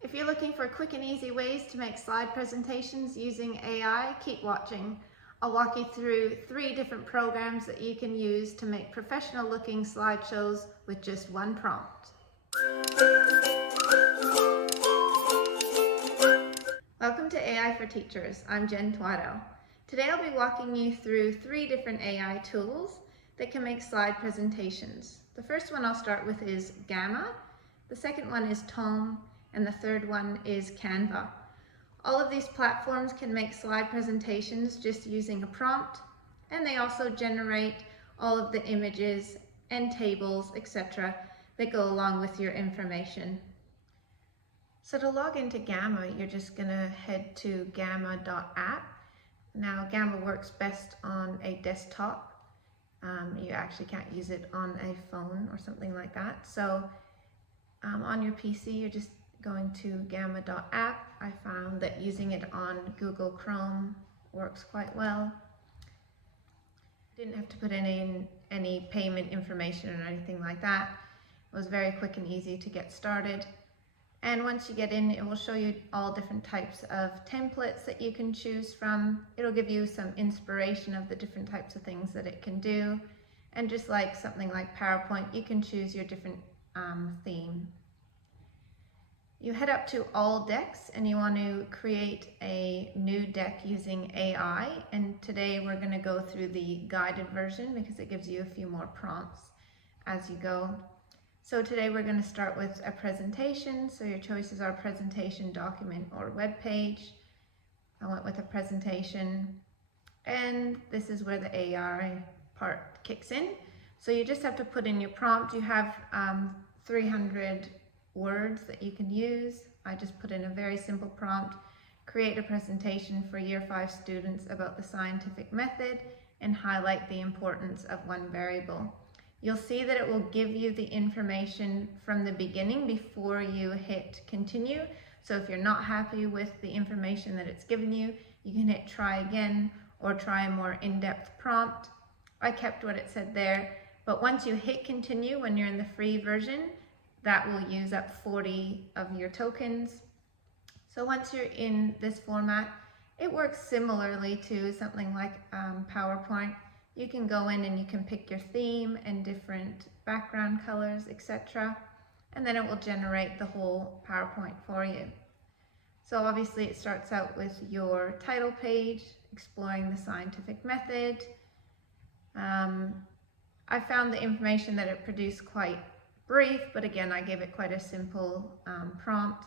If you're looking for quick and easy ways to make slide presentations using AI, keep watching. I'll walk you through 3 different programs that you can use to make professional looking slideshows with just one prompt. Welcome to AI for Teachers. I'm Jen Tuado. Today I'll be walking you through 3 different AI tools that can make slide presentations. The first one I'll start with is Gamma, the second one is Tome, and the third one is Canva. All of these platforms can make slide presentations just using a prompt, and they also generate all of the images and tables, etc. that go along with your information. So to log into Gamma, you're just going to head to gamma.app. Now Gamma works best on a desktop. You actually can't use it on a phone or something like that. So on your PC, you're just going to gamma.app. I found that using it on Google Chrome works quite well. Didn't have to put in any payment information or anything like that. It was very quick and easy to get started. And once you get in, it will show you all different types of templates that you can choose from. It'll give you some inspiration of the different types of things that it can do. And just like something like PowerPoint, you can choose your different theme. You head up to all decks and you want to create a new deck using AI, and today we're going to go through the guided version because it gives you a few more prompts as you go. So today we're going to start with a presentation, so your choices are presentation, document, or web page. I went with a presentation, and this is where the AI part kicks in. So you just have to put in your prompt. You have 300 words that you can use. I just put in a very simple prompt: create a presentation for Year 5 students about the scientific method and highlight the importance of one variable. You'll see that it will give you the information from the beginning before you hit continue. So if you're not happy with the information that it's given you, you can hit try again or try a more in-depth prompt. I kept what it said there, but once you hit continue when you're in the free version, that will use up 40 of your tokens. So once you're in this format, it works similarly to something like PowerPoint. You can go in and you can pick your theme and different background colors, etc. And then it will generate the whole PowerPoint for you. So obviously it starts out with your title page, exploring the scientific method. I found the information that it produced quite brief, but again, I gave it quite a simple prompt.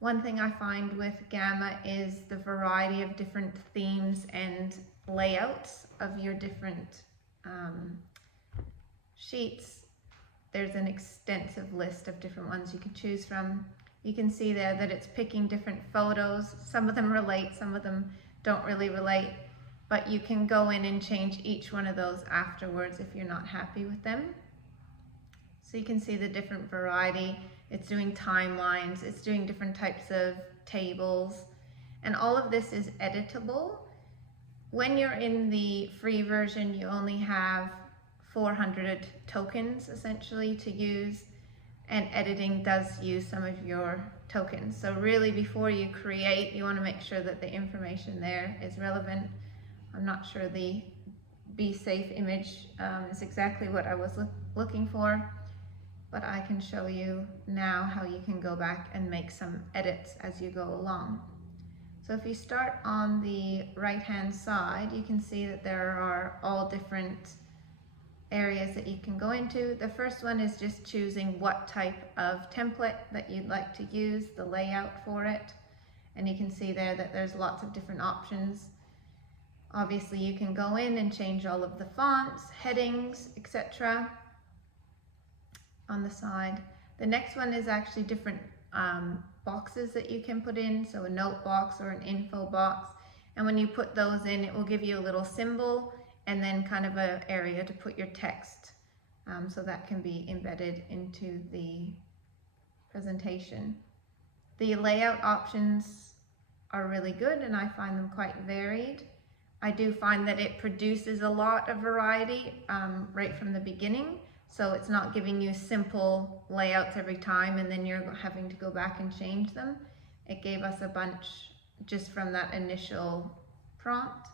One thing I find with Gamma is the variety of different themes and layouts of your different sheets. There's an extensive list of different ones you can choose from. You can see there that it's picking different photos. Some of them relate, some of them don't really relate, but you can go in and change each one of those afterwards if you're not happy with them. So you can see the different variety. It's doing timelines, it's doing different types of tables, and all of this is editable. When you're in the free version, you only have 400 tokens essentially to use, and editing does use some of your tokens. So really, before you create, you want to make sure that the information there is relevant. I'm not sure the Be Safe image is exactly what I was looking for, but I can show you now how you can go back and make some edits as you go along. So if you start on the right-hand side, you can see that there are all different areas that you can go into. The first one is just choosing what type of template that you'd like to use, the layout for it. And you can see there that there's lots of different options. Obviously, you can go in and change all of the fonts, headings, etc. on the side. The next one is actually different boxes that you can put in, so a note box or an info box, and when you put those in, it will give you a little symbol and then kind of an area to put your text, so that can be embedded into the presentation. The layout options are really good and I find them quite varied. I do find that it produces a lot of variety right from the beginning. So it's not giving you simple layouts every time and then you're having to go back and change them. It gave us a bunch just from that initial prompt.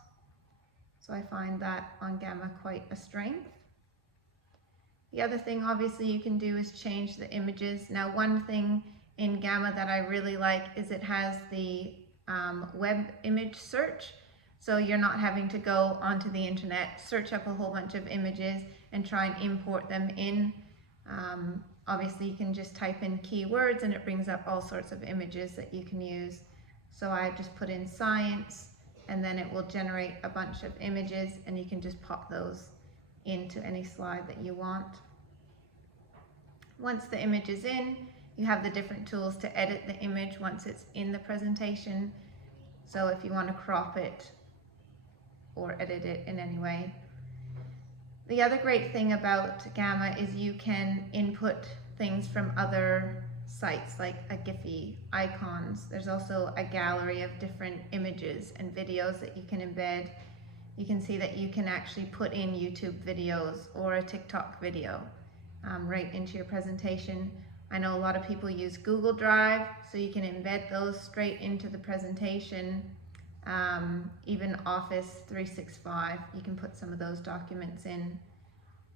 So I find that on Gamma quite a strength. The other thing obviously you can do is change the images. Now one thing in Gamma that I really like is it has the web image search. So you're not having to go onto the internet, search up a whole bunch of images and try and import them in. Obviously you can just type in keywords and it brings up all sorts of images that you can use. So I just put in science and then it will generate a bunch of images and you can just pop those into any slide that you want. Once the image is in, you have the different tools to edit the image once it's in the presentation. So if you want to crop it or edit it in any way. The other great thing about Gamma is you can input things from other sites like a Giphy, icons. There's also a gallery of different images and videos that you can embed. You can see that you can actually put in YouTube videos or a TikTok video right into your presentation. I know a lot of people use Google Drive, so you can embed those straight into the presentation. Even Office 365, you can put some of those documents in.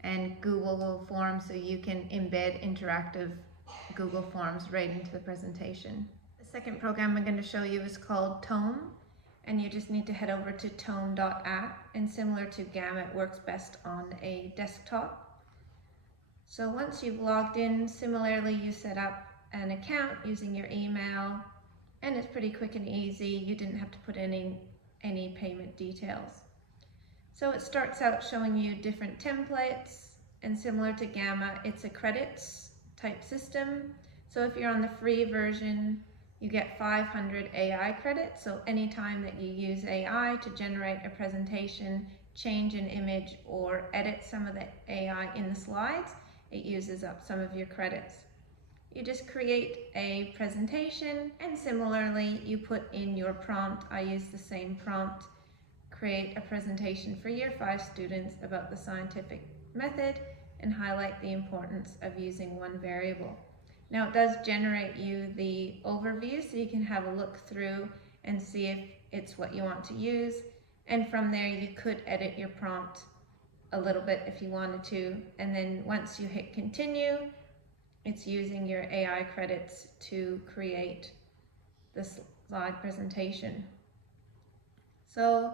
And Google Forms, so you can embed interactive Google Forms right into the presentation. The second program I'm going to show you is called Tome, and you just need to head over to tome.app, and similar to Gamma, it works best on a desktop. So once you've logged in, similarly you set up an account using your email, and it's pretty quick and easy. You didn't have to put in any payment details. So it starts out showing you different templates, and similar to Gamma, it's a credits type system. So if you're on the free version, you get 500 AI credits. So anytime that you use AI to generate a presentation, change an image, or edit some of the AI in the slides, it uses up some of your credits. You just create a presentation, and similarly, you put in your prompt. I use the same prompt. Create a presentation for Year 5 students about the scientific method and highlight the importance of using one variable. Now it does generate you the overview, so you can have a look through and see if it's what you want to use. And from there you could edit your prompt a little bit if you wanted to. And then once you hit continue, it's using your AI credits to create the slide presentation. So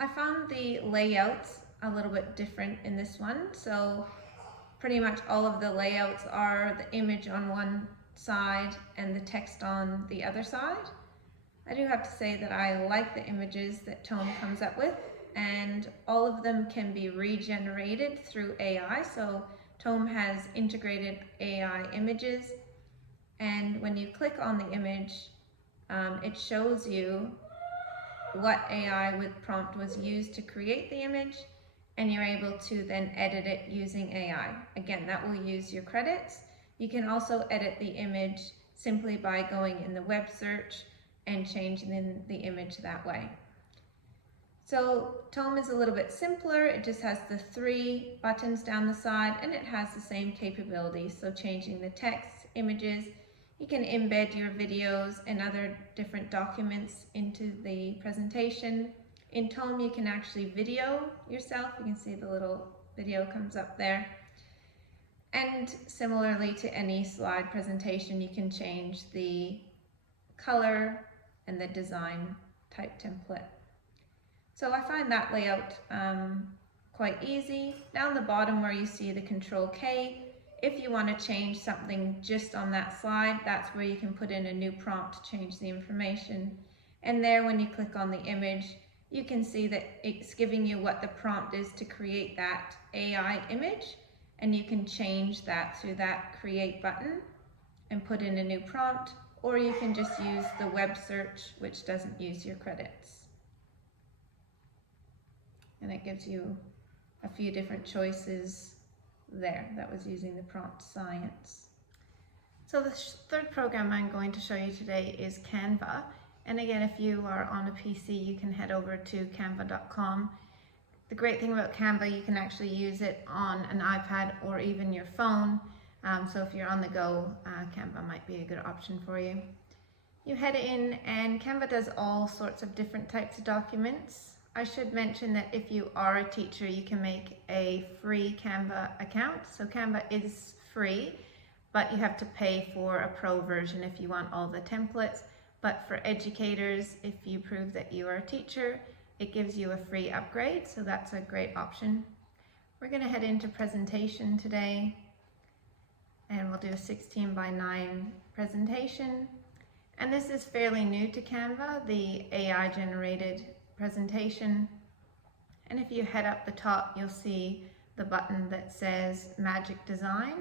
I found the layouts a little bit different in this one. So pretty much all of the layouts are the image on one side and the text on the other side. I do have to say that I like the images that Tome comes up with, and all of them can be regenerated through AI. So Tome has integrated AI images, and when you click on the image, it shows you what AI with prompt was used to create the image, and you're able to then edit it using AI. Again, that will use your credits. You can also edit the image simply by going in the web search and changing the image that way. So Tome is a little bit simpler. It just has the 3 buttons down the side, and it has the same capabilities. So changing the text, images, you can embed your videos and other different documents into the presentation. In Tome, you can actually video yourself. You can see the little video comes up there. And similarly to any slide presentation, you can change the color and the design type template. So I find that layout quite easy. Down the bottom where you see the Control K, if you want to change something just on that slide, that's where you can put in a new prompt to change the information. And there, when you click on the image, you can see that it's giving you what the prompt is to create that AI image, and you can change that through that Create button and put in a new prompt, or you can just use the web search, which doesn't use your credits. And it gives you a few different choices there. That was using the prompt science. So the third program I'm going to show you today is Canva. And again, if you are on a PC, you can head over to canva.com. The great thing about Canva, you can actually use it on an iPad or even your phone. So if you're on the go, Canva might be a good option for you. You head in and Canva does all sorts of different types of documents. I should mention that if you are a teacher, you can make a free Canva account. So Canva is free, but you have to pay for a pro version if you want all the templates. But for educators, if you prove that you are a teacher, it gives you a free upgrade, so that's a great option. We're going to head into presentation today, and we'll do a 16:9 presentation. And this is fairly new to Canva, the AI generated presentation. And if you head up the top, you'll see the button that says Magic Design.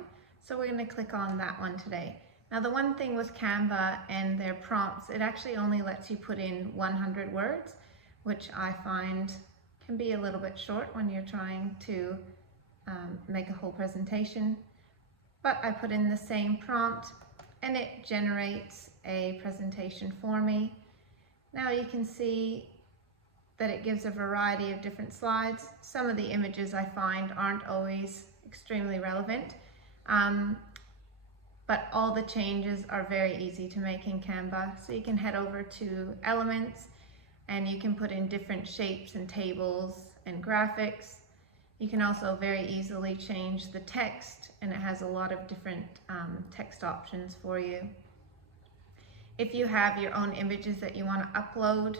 So we're going to click on that one today. Now the one thing with Canva and their prompts, it actually only lets you put in 100 words, which I find can be a little bit short when you're trying to make a whole presentation. But I put in the same prompt and it generates a presentation for me. Now you can see that it gives a variety of different slides. Some of the images I find aren't always extremely relevant, but all the changes are very easy to make in Canva. So you can head over to Elements and you can put in different shapes and tables and graphics. You can also very easily change the text, and it has a lot of different text options for you. If you have your own images that you want to upload,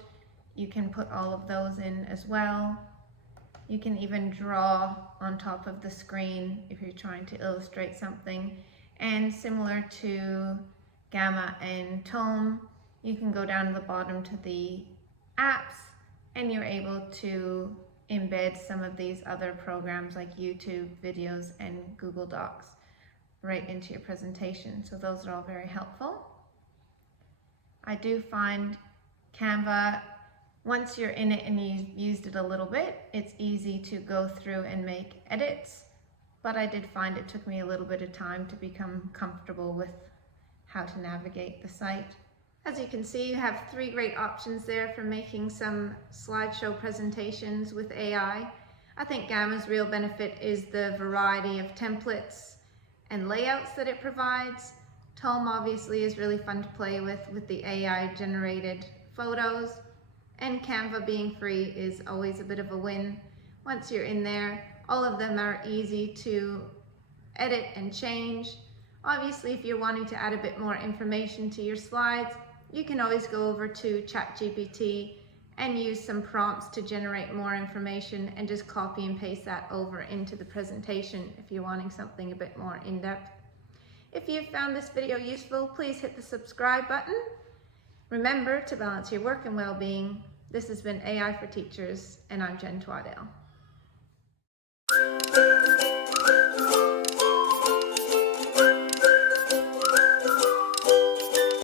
you can put all of those in as well. You can even draw on top of the screen if you're trying to illustrate something. And similar to Gamma and Tome, you can go down to the bottom to the apps and you're able to embed some of these other programs like YouTube videos and Google Docs right into your presentation. So those are all very helpful. I do find Canva, once you're in it and you've used it a little bit, it's easy to go through and make edits, but I did find it took me a little bit of time to become comfortable with how to navigate the site. As you can see, you have 3 great options there for making some slideshow presentations with AI. I think Gamma's real benefit is the variety of templates and layouts that it provides. Tome obviously is really fun to play with the AI generated photos, and Canva being free is always a bit of a win. Once you're in there, all of them are easy to edit and change. Obviously, if you're wanting to add a bit more information to your slides, you can always go over to ChatGPT and use some prompts to generate more information and just copy and paste that over into the presentation if you're wanting something a bit more in-depth. If you found this video useful, please hit the subscribe button. Remember to balance your work and well-being. This has been AI for Teachers, and I'm Jen Twadale.